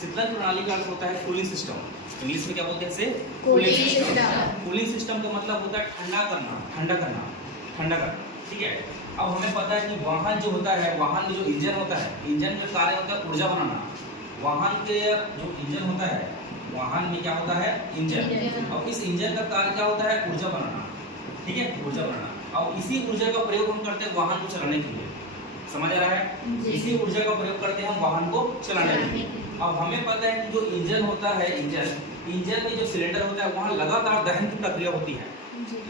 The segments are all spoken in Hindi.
शीतलन प्रणाली का अर्थ होता है कूलिंग सिस्टम। इंग्लिश में क्या बोलते हैं इसे? Cooling system. कूलिंग सिस्टम का मतलब होता है ठंडा करना। ठीक है। अब हमें पता है कि वाहन जो होता है, वाहन में जो इंजन होता है, इंजन का कार्य होता है ऊर्जा बनाना। वाहन के जो इंजन होता है, वाहन में क्या होता है? इंजन। और इस इंजन का कार्य क्या होता है? ऊर्जा बनाना। ठीक है, ऊर्जा बनाना। और इसी ऊर्जा का प्रयोग हम करते हैं वाहन को चलाने के लिए। समझ आ रहा है? इसी ऊर्जा का प्रयोग करते हैं हम वाहन को चलाने के लिए। अब हमें पता है कि जो इंजन होता है, इंजन में जो सिलेंडर होता है वहाँ लगातार दहन की प्रक्रिया होती है।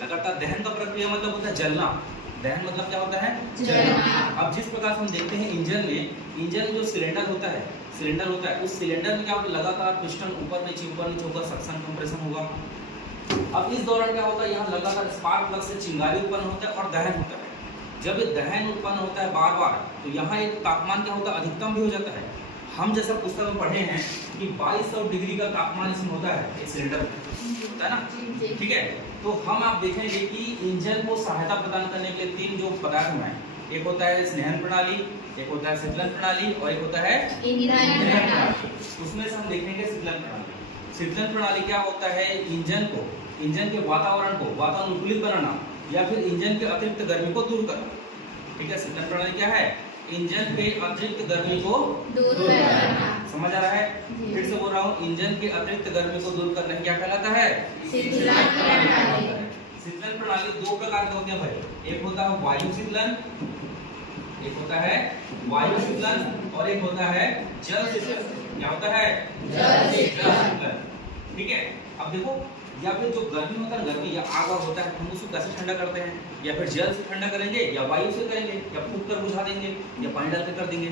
लगातार दहन का प्रक्रिया मतलब होता है जलना। दहन मतलब क्या होता है? जलना। अब जिस प्रकार से हम देखते हैं इंजन में जो सिलेंडर होता है, उस सिलेंडर में क्या होता है? लगातार पिस्टन ऊपर नीचे होगा, सक्शन कंप्रेशन होगा। अब इस दौरान क्या होता है? यहाँ लगातार स्पार्क प्लग से चिंगारी उत्पन्न होता है और दहन होता है। जब ये दहन उत्पन्न होता है बार बार, तो यहाँ एक तापमान क्या होता है? अधिकतम भी हो जाता है। हम जैसा पुस्तक में पढ़े हैं कि 2200 डिग्री का तापमान इसमें होता है, इस सिलेंडर में होता है ना। ठीक है, तो हम आप देखेंगे कि इंजन को सहायता प्रदान करने के लिए 3 जो पदार्थ हैं, एक होता है स्नेहन प्रणाली, एक होता है शीतलन प्रणाली और एक होता है ईंधन प्रणाली। उसमें से हम देखेंगे शीतलन प्रणाली। शीतलन प्रणाली क्या होता है? इंजन के वातावरण को वातानुकूलित बनाना या फिर इंजन के अतिरिक्त गर्मी को दूर करना। ठीक है, शीतलन प्रणाली क्या है? इंजन के अतिरिक्त गर्मी को दूर करना। समझ आ रहा है? फिर से बोल रहा हूँ, इंजन के अतिरिक्त गर्मी को दूर करना क्या कहलाता है? शीतलन प्रणाली। शीतलन प्रणाली 2 प्रकार के होते हैं भाई। एक होता है वायु शीतलन और एक होता है जल शीतलन। क्या होता है? जल शीतलन। ठीक है, अब देखो, या फिर जो गर्मी होता है, गर्मी या आग होता है, हम उसको कैसे ठंडा करते हैं? या फिर जल से ठंडा करेंगे या वायु से करेंगे या फूंक कर बुझा देंगे या पानी डाल कर देंगे।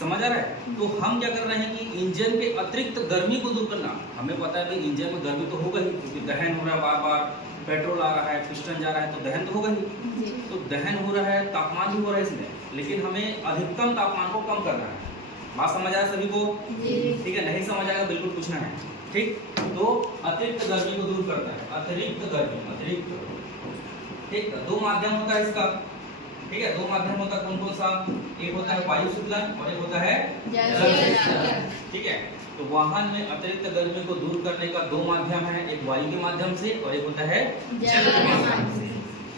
समझ आ रहा है? तो हम क्या कर रहे हैं कि इंजन के अतिरिक्त गर्मी को दूर करना। हमें पता है भाई इंजन में गर्मी तो होगा ही, क्योंकि दहन हो रहा है, बार बार पेट्रोल आ रहा है, पिस्टन जा रहा है, तो दहन तो होगा ही। तो दहन हो रहा है, तापमान भी हो रहा है इसमें, लेकिन हमें अधिकतम तापमान को कम करना है। बात समझ आया सभी को? ठीक है, नहीं समझ आएगा बिल्कुल पूछना है। ठीक, तो अतिरिक्त गर्मी को दूर करता है, अतिरिक्त। ठीक, 2 माध्यम होता है इसका। ठीक है, 2 माध्यम होता है, कौन सा? एक होता है वायु शीतलन और एक होता है जल शीतलन। ठीक है, तो वाहन में अतिरिक्त गर्मी को दूर करने का 2 माध्यम है, एक वायु के माध्यम से और एक होता है जल के माध्यम से।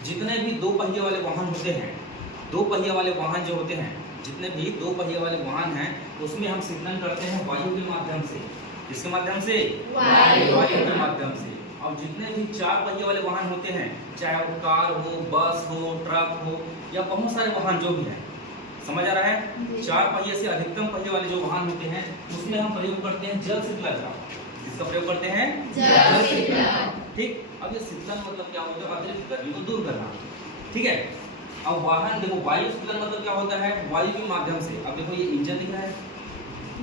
जितने भी 2 पहिए वाले वाहन होते हैं, 2 पहिए वाले वाहन जो होते हैं, जितने भी 2 पहिए वाले वाहन हैं, उसमें हम शीतलन करते हैं वायु के माध्यम से। किसके माध्यम से? वायु के माध्यम से। अब जितने भी 4 पहिए वाले वाहन होते हैं, चाहे वो कार हो, बस हो, ट्रक हो या बहुत सारे वाहन जो भी हैं, समझ आ रहा है? 4 पहिए से अधिकतम पहिए वाले जो वाहन होते हैं, उसमें हम प्रयोग करते हैं जल शीतलन का। इसका प्रयोग करते हैं जल शीतलन। ठीक, अब ये शीतलन मतलब क्या होता है? अतिरिक्त गर्मी को दूर करना। ठीक है, अब वाहन देखो, वायु शीतलन मतलब क्या होता है? वायु के माध्यम से। अब देखो ये इंजन दिख रहा है,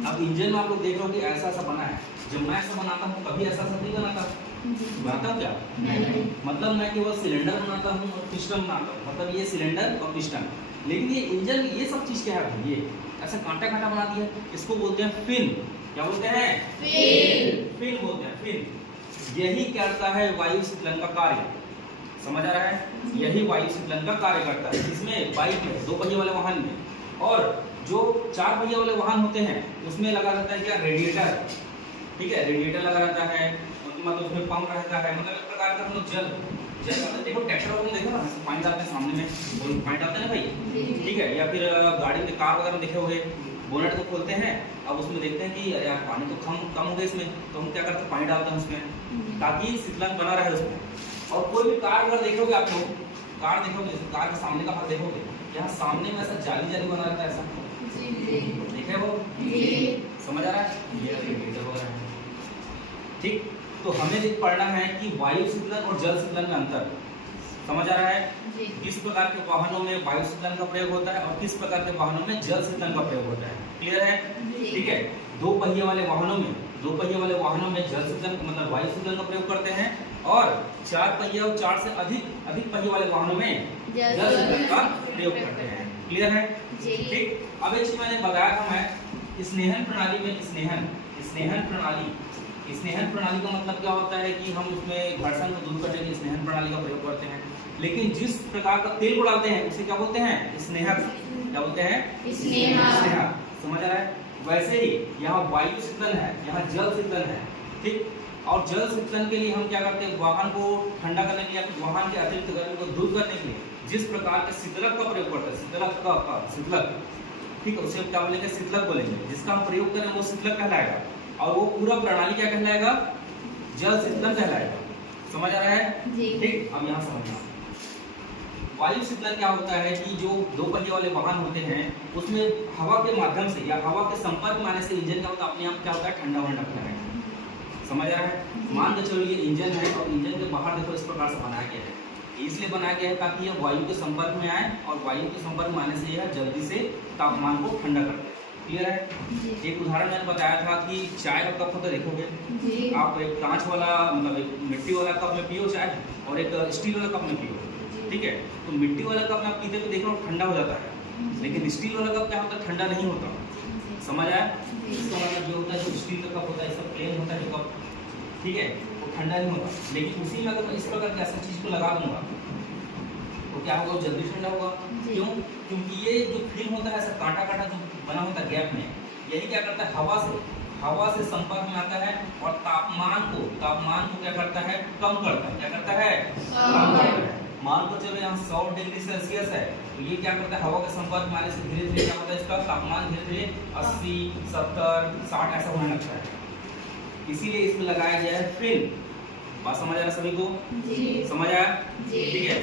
अब इंजन में आप लोग देख रहे हो कि ऐसा बना है। जब मैं ऐसा बनाता हूँ, कभी ऐसा नहीं बनाता हूँ क्या? नहीं। मतलब मैं केवल सिलेंडर बनाता हूँ और पिस्टन बनाता हूँ, मतलब ये सिलेंडर और पिस्टन। लेकिन ये इंजन, ये सब चीज क्या है? ये ऐसा कांटा बना दिया, इसको बोलते हैं फिन। क्या बोलते हैं? फिन बोलते हैं, फिन। यही करता है वायु शीतलन का कार्य। समझ आ रहा है? यही वायु शीतलन का कार्य करता है। इसमें बाइक में 2 पहिए वाले वाहन में, और जो 4 पहिए वाले वाहन होते हैं उसमें लगा रहता है क्या? रेडिएटर। ठीक है, रेडिएटर लगा रहता है, मतलब उसमें पंप रहता है, मतलब एक प्रकार का हम लोग जल मतलब देखो ट्रैक्टर वगैरह देखो ना, पानी डालते हैं सामने में, पानी डालते हैं ना भाई। ठीक है, या फिर गाड़ी में, कार वगैरह में देखे होंगे, बोनेट को खोलते हैं, अब उसमें देखते हैं कि यार पानी तो कम हो गया इसमें, तो हम क्या करते हैं? पानी डालते हैं उसमें, ताकि शीतलन बना रहे उसमें। और कोई भी कार वगैरह देखोगे आप लोग, कार देखोगे, कार के सामने का भाग देखोगे, यहाँ सामने में ऐसा जाली बना रहता है, ऐसा देखे वो? समझ आ रहा है? ये रेडिएटर वगैरह है। ठीक, तो हमें पढ़ना है कि वायु शीतलन और जल शीतलन में अंतर। समझ आ रहा है? किस प्रकार के वाहनों में वायु शीतलन का प्रयोग होता है और किस प्रकार के वाहनों में जल शीतलन का प्रयोग होता है। क्लियर है? ठीक है, 2 पहिए वाले वाहनों में जल शीतलन मतलब वायु शीतलन का प्रयोग करते हैं, और 4 पहिए और 4 से अधिक पहिए वाले वाहनों में जल शीतलन का प्रयोग करते हैं। क्लियर है? ठीक, अब एक चीज मैंने बताया था, मैं स्नेहन प्रणाली में स्नेहन प्रणाली का मतलब क्या होता है कि हम उसमें घर्षण को दूर करने के लिए स्नेहन प्रणाली का प्रयोग करते हैं। लेकिन जिस प्रकार का तेल को डालते हैं उसे क्या बोलते हैं? स्नेहक। क्या बोलते हैं? स्नेहक। समझ आ रहा है? वैसे ही यहाँ वायु शीतलन है, यहाँ जल शीतलन है, ठीक। और जल शीतलन के लिए हम क्या करते हैं, वाहन को ठंडा करने के लिए, वाहन के अतिरिक्त गर्मी को दूर करने के लिए जिस प्रकार के शीतलक का प्रयोग करते हैं, शीतलक, ठीक है, उसे हम क्या बोलेंगे, शीतलक बोलेंगे। जिसका हम प्रयोग करें वो शीतलक कहलाएगा, और वो पूरा प्रणाली क्या कहलाएगा, जल शीतलन कहलाएगा। समझ आ रहा है? ठीक। अब यहाँ समझना, वायु शीतलन क्या होता है कि जो दो पहिए वाले वाहन होते हैं उसमें हवा के माध्यम से या हवा के संपर्क में आने से इंजन क्या होता है, अपने आप क्या होता है, ठंडा होने लगता है। समझ आ रहा है? मान के चलो ये इंजन है और इंजन के बाहर देखो इस प्रकार से बनाया गया है, इसलिए बनाया गया है ताकि यह वायु के संपर्क में आए, और वायु के संपर्क में आने से यह जल्दी से तापमान को ठंडा करते हैं। क्लियर है? एक उदाहरण मैंने बताया था कि चाय का कप होता है, देखोगे आप, एक कांच वाला मतलब एक मिट्टी वाला कप में पियो चाय, और एक स्टील वाला कप में पियो, ठीक है। तो मिट्टी वाला कप में आप पीते तो देख लो ठंडा हो जाता है, लेकिन स्टील वाला कप क्या होता है, ठंडा नहीं होता। समझ आया? इसका मतलब ये होता है जो स्टील का कप होता है, सब प्लेन होता है जो कप, ठीक है, वो ठंडा नहीं होता। लेकिन उसी में अगर मैं इस प्रकार की ऐसी चीज को लगा दूंगा तो क्या होगा, जल्दी ठंडा होगा। क्यों? क्योंकि ये जो फिल्म होता है ऐसा कांटा कांटा जो बना होता है गैप में, यही क्या करता है, हवा से संपर्क में आता है और तापमान को क्या करता है, कम करता है। क्या करता है? कम करता है। मान को चलो यहाँ 100 डिग्री सेल्सियस है, तो ये क्या करता है, हवा के संपर्क में आने से धीरे धीरे क्या होता है, इसका तापमान धीरे धीरे 80, 70, 60 ऐसा होने लगता है। इसीलिए इसमें लगाया गया है फिल्म। बात समझ आ रहा सभी को? समझ आया? ठीक है।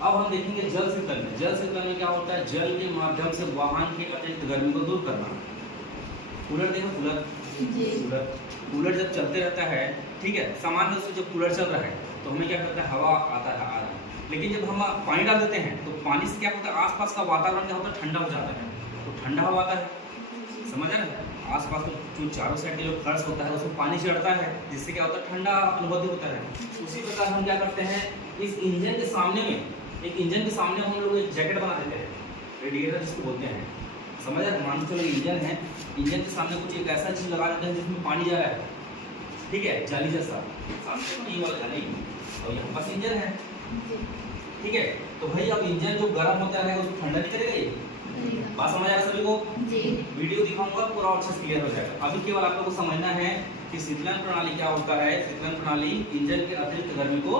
अब हम देखेंगे जल शीतलन में। जल शीतलन में क्या होता है, जल के माध्यम से वाहन की अतिरिक्त गर्मी को दूर करना। कूलर देखो, कूलर जब चलते रहता है, ठीक है, सामान्य रूप से जब कूलर चल रहा है तो हमें क्या करता है, हवा आता है, लेकिन जब हम पानी डाल देते हैं तो पानी से क्या होता है, आसपास का वातावरण क्या होता है, ठंडा हो जाता है, तो ठंडा हवा आता है। समझ आ रहा है? आसपास जो चारों साइड के जो फर्श होता है उसमें पानी चढ़ता है, जिससे क्या होता है, ठंडा अनुभूति होता है। उसी प्रकार हम क्या करते हैं, इस इंजन के सामने में, एक इंजन के सामने हम लोग एक जैकेट बना देते हैं, रेडिएटर जिसको बोलते हैं। समझ आ रहा है? मान चलो इंजन है, इंजन के सामने कुछ एक ऐसा चीज लगा देते हैं जिसमें पानी जा रहा है, ठीक है, जाली जैसा सामने ये वाला जाली, और यहाँ पास इंजन है, ठीक है। तो भाई अब इंजन जो गर्म होता है उसको ठंडा नहीं करेगा ये। बात समझ आ रहा सभी को? वीडियो दिखाऊंगा पूरा अच्छे से क्लियर हो जाएगा। अभी केवल आप लोगों को समझना है कि शीतलन प्रणाली क्या होता है। शीतलन प्रणाली इंजन के अतिरिक्त गर्मी को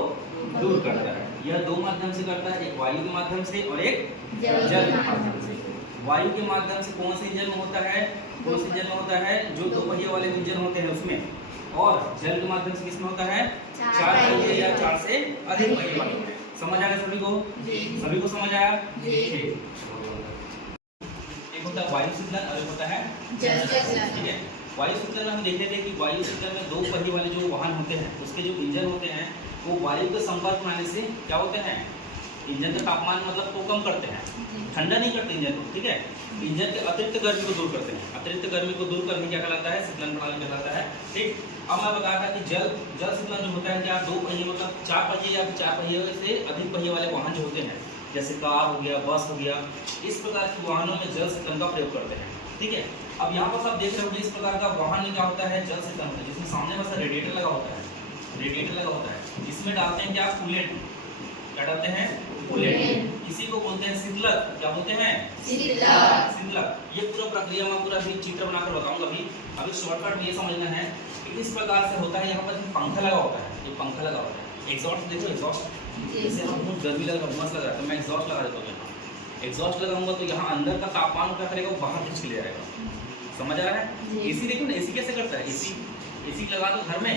दूर करता है। यह दो माध्यम से करता है, एक वायु के माध्यम से और एक जल के माध्यम से। वायु के माध्यम से कौन से इंजन में होता है, कौन से इंजन में होता है, जो दो पहिए वाले इंजन होते हैं उसमें, और जल के माध्यम से किसमें होता है, 4 पहिए या 4 से अधिक पहिए वाले। समझ आ गया सभी को? सभी को समझ आया? ठीक। एक होता है वायु शीतलन और एक होता है जल शीतलन, ठीक है। वायु शीतलन में हम देख रहे थे कि वायु शीतलन में दो पहिए वाले जो वाहन होते हैं उसके जो इंजन होते हैं वो वायु के संपर्क में आने से क्या होते हैं, इंजन का तापमान मतलब को कम करते हैं, ठंडा नहीं करते इंजन को, ठीक है। इंजन के अतिरिक्त गर्मी को दूर करते हैं। अतिरिक्त गर्मी को दूर करने क्या कहलाता है, शीतलन प्रणाली कहलाता है, ठीक। अब मैं बताया था कि जल शीतलन जो होता है क्या, दो पहिए मतलब 4 पहिए या 4 पहिए से अधिक पहिए वाले वाहन जो होते हैं, जैसे कार हो गया, बस हो गया, इस प्रकार के वाहनों में जल शीतलन का प्रयोग करते हैं, ठीक है। अब यहाँ पर आप देख रहे होंगे इस प्रकार का वाहन में क्या होता है, जल शीतलन होता है, जिसमें सामने बस रेडिएटर लगा होता है, रेडिएटर लगा होता है। इसमें डालते हैं क्या, कूलेंट। क्या डालते हैं, कूलेंट। इसी को बोलते हैं शीतलक। क्या बोलते हैं, शीतलक। ये पूरा प्रक्रिया में पूरा भी चित्र बनाकर बताऊंगा। अभी शॉर्टकट में ये समझना है कि इस प्रकार से होता है। यहाँ पर पंखा लगा होता है, ये पंखा लगा होता है। एग्जॉस्ट देखो, एग्जॉस्ट जैसे हम बहुत गर्मी लग रहा है, मस्त लग रहा है, तो मैं एग्जॉस्ट लगा देता हूँ। यहाँ एग्जॉस्ट लगाऊंगा तो यहाँ अंदर का तापमान क्या करेगा, वो बाहर खींच के ले जाएगा। समझ आ रहा है? एसी देखो ना, एसी कैसे करता है, एसी लगा दो घर में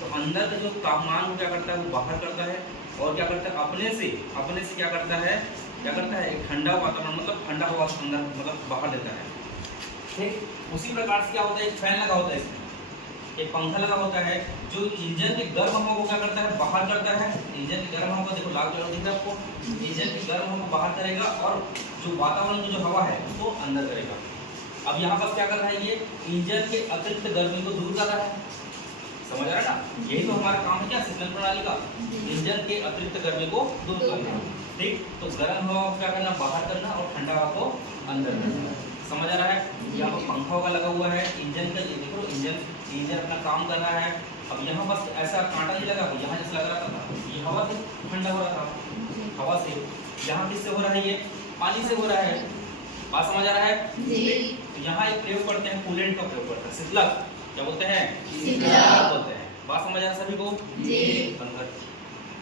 तो अंदर का जो तापमान वो क्या करता है, वो बाहर करता है, और क्या करता है, अपने से क्या करता है, एक ठंडा वातावरण मतलब ठंडा हवा अंदर मतलब बाहर देता है, ठीक। उसी प्रकार से क्या होता है, एक फैन लगा होता है, इसमें एक पंखा लगा होता है, जो इंजन के गर्म हवा को क्या करता है, बाहर करता है। इंजन की गर्म हवा को देखो, लाल कलर दिख रहा है आपको, इंजन की गर्म हवा को बाहर करेगा और जो वातावरण की जो हवा है उसको अंदर करेगा। अब यहाँ पर क्या कर रहा है, ये इंजन के अतिरिक्त गर्मी को दूर कर रहा है। समझ आ रहा है ना? यही तो हमारा काम है क्या, शीतलन प्रणाली का, इंजन के अतिरिक्त गर्मी को दूर करना, ठीक। तो गर्म हवा को क्या करना, बाहर करना, और ठंडा हवा को अंदर करना। समझ आ रहा है? यहाँ पर पंखा होगा लगा हुआ है, इंजन का देखो, इंजन अपना काम कर रहा है। अब यहाँ बस ऐसा कांटा नहीं लगा, यहाँ जैसे लग रहा था, ये हवा से ठंडा हो रहा था, हवा से। यहाँ किससे हो रहा है, ये पानी से हो रहा है। बात समझ आ रहा है? तो यहाँ एक प्रयोग करते हैं, कूलेंट का प्रयोग करते हैं, शीतलक। क्या बोलते हैं? शीतलक बोलते हैं। बात समझ आ रहा सभी को? जी। बंद कर।